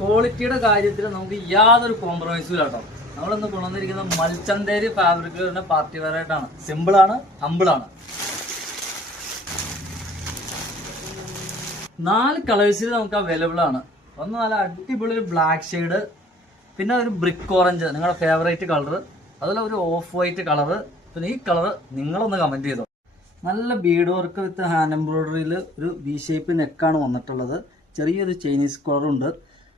ക്വാളിറ്റിയുടെ കാര്യത്തിൽ നമുക്ക് യാതൊരു കോംപ്രമൈസും ഇല്ല കേട്ടോ. നമ്മളിന്ന് കൊണ്ടുവന്നിരിക്കുന്ന മൽച്ചന്തേരി ഫാബ്രിക്കുകളുടെ പാർട്ടി വെയർ ആയിട്ടാണ്. സിമ്പിളാണ്, ഹമ്പിളാണ്. 4 കളേഴ്സിൽ നമുക്ക് അവൈലബിൾ ആണ്. ഒന്ന് നല്ല അടിപൊളി ഒരു ബ്ലാക്ക് ഷെയ്ഡ്, പിന്നെ ഒരു ബ്രിക്ക് ഓറഞ്ച് നിങ്ങളുടെ ഫേവറേറ്റ് കളർ, അതുപോലെ ഒരു ഓഫ് വൈറ്റ് കളർ, പിന്നെ ഈ കളർ നിങ്ങളൊന്ന് കമന്റ് ചെയ്തോ. നല്ല ബീഡ് വർക്ക് വിത്ത് ഹാൻഡ് എംബ്രോയിഡറിയിൽ ഒരു വി ഷേപ്പ് നെക്കാണ് വന്നിട്ടുള്ളത്. ചെറിയൊരു ചൈനീസ് കളറുണ്ട്.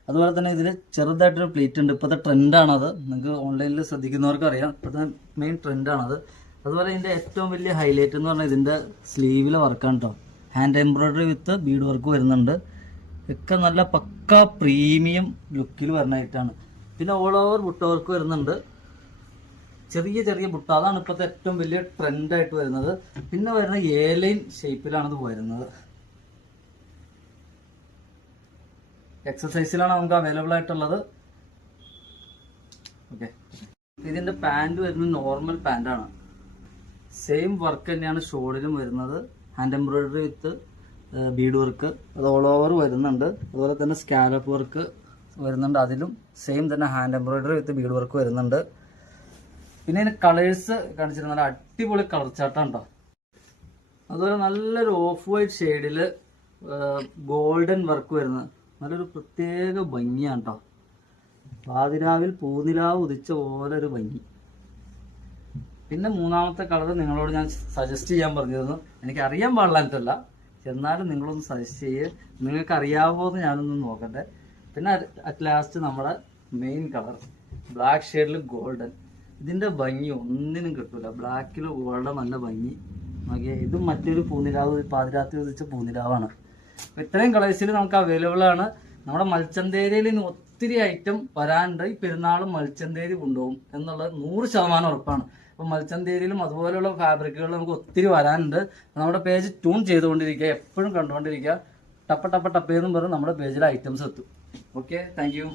അതുപോലെ തന്നെ ഇതിൽ ചെറുതായിട്ടൊരു പ്ലേറ്റ് ഉണ്ട്. ഇപ്പോഴത്തെ ട്രെൻഡാണത്. നിങ്ങൾക്ക് ഓൺലൈനിൽ ശ്രദ്ധിക്കുന്നവർക്ക് അറിയാം, ഇപ്പോഴത്തെ മെയിൻ ട്രെൻഡാണത്. അതുപോലെ ഇതിൻ്റെ ഏറ്റവും വലിയ ഹൈലൈറ്റ് എന്ന് പറഞ്ഞാൽ ഇതിൻ്റെ സ്ലീവിലെ വർക്കാണ് കേട്ടോ. ഹാൻഡ് എംബ്രോയിഡറി വിത്ത് ബീഡ് വർക്ക് വരുന്നുണ്ട്. ഒക്കെ നല്ല പക്ക പ്രീമിയം ലുക്കിൽ വരുന്നതായിട്ടാണ്. പിന്നെ ഓൾ ഓവർ ബുട്ട വർക്ക് വരുന്നുണ്ട്. ചെറിയ ചെറിയ ബുട്ട, അതാണ് ഇപ്പോഴത്തെ ഏറ്റവും വലിയ ട്രെൻഡായിട്ട് വരുന്നത്. പിന്നെ വരുന്ന ലൈൻ ഷേപ്പിലാണ് ഇത് വരുന്നത്. എക്സസൈസിലാണ് നമുക്ക് അവൈലബിൾ ആയിട്ടുള്ളത്. ഓക്കെ, ഇതിന്റെ പാൻറ് വരുന്നത് നോർമൽ പാൻറ്റാണ്. സെയിം വർക്ക് തന്നെയാണ് ഷോളിലും വരുന്നത്. ഹാൻഡ് എംബ്രോയിഡറി വിത്ത് ബീഡ് വർക്ക്, അത് ഓൾ ഓവർ വരുന്നുണ്ട്. അതുപോലെ തന്നെ സ്കാലപ്പ് വർക്ക് വരുന്നുണ്ട്. അതിലും സെയിം തന്നെ ഹാൻഡ് എംബ്രോയിഡറി വിത്ത് ബീഡ് വർക്ക് വരുന്നുണ്ട്. പിന്നെ ഇതിന് കളേഴ്സ് കാണിച്ചിട്ട് നല്ല അടിപൊളി കളർ ചാർട്ടാണ് കേട്ടോ. അതുപോലെ നല്ലൊരു ഓഫ് വൈറ്റ് ഷെയ്ഡിൽ ഗോൾഡൻ വർക്ക് വരുന്നത് നല്ലൊരു പ്രത്യേക ഭംഗിയാണ് കേട്ടോ. പാതിരാവിൽ പൂനിലാവ് ഉദിച്ച പോലെ ഒരു ഭംഗി. പിന്നെ മൂന്നാമത്തെ കളർ നിങ്ങളോട് ഞാൻ സജസ്റ്റ് ചെയ്യാൻ പറഞ്ഞിരുന്നു. എനിക്ക് അറിയാൻ പാടില്ലാഞ്ഞിട്ടല്ല, എന്നാലും നിങ്ങളൊന്ന് സജസ്റ്റ് ചെയ്യുക. നിങ്ങൾക്ക് അറിയാമോ എന്ന് ഞാനൊന്ന് നോക്കട്ടെ. പിന്നെ അറ്റ് ലാസ്റ്റ് നമ്മുടെ മെയിൻ കളർ ബ്ലാക്ക് ഷെയ്ഡിൽ ഗോൾഡൻ. ഇതിൻ്റെ ഭംഗി ഒന്നിനും കിട്ടൂല. ബ്ലാക്കിൽ ഗോൾഡൻ നല്ല ഭംഗി നോക്കിയാൽ. ഇതും മറ്റൊരു പൂനിലാവ്, പാതിരാത്രി ഉദിച്ച പൂനിലാവാണ്. ഇത്രയും കളേഴ്സിൽ നമുക്ക് അവൈലബിൾ ആണ്. നമ്മുടെ മൽച്ചന്തേരിയിൽ ഇന്ന് ഒത്തിരി ഐറ്റം വരാനുണ്ട്. ഈ പെരുന്നാളും മൽച്ചന്തേരി കൊണ്ടുപോകും എന്നുള്ളത് 100% ഉറപ്പാണ്. അപ്പോൾ മൽച്ചന്തേരിയിലും അതുപോലെയുള്ള ഫാബ്രിക്കുകൾ നമുക്ക് ഒത്തിരി വരാനുണ്ട്. നമ്മുടെ പേജ് ട്യൂൺ ചെയ്തുകൊണ്ടിരിക്കുക, എപ്പോഴും കണ്ടുകൊണ്ടിരിക്കുക. ടപ്പ ടപ്പ ടപ്പയെന്നും പറഞ്ഞ് നമ്മുടെ പേജിൽ ഐറ്റംസ് എത്തും. Okay, thank you.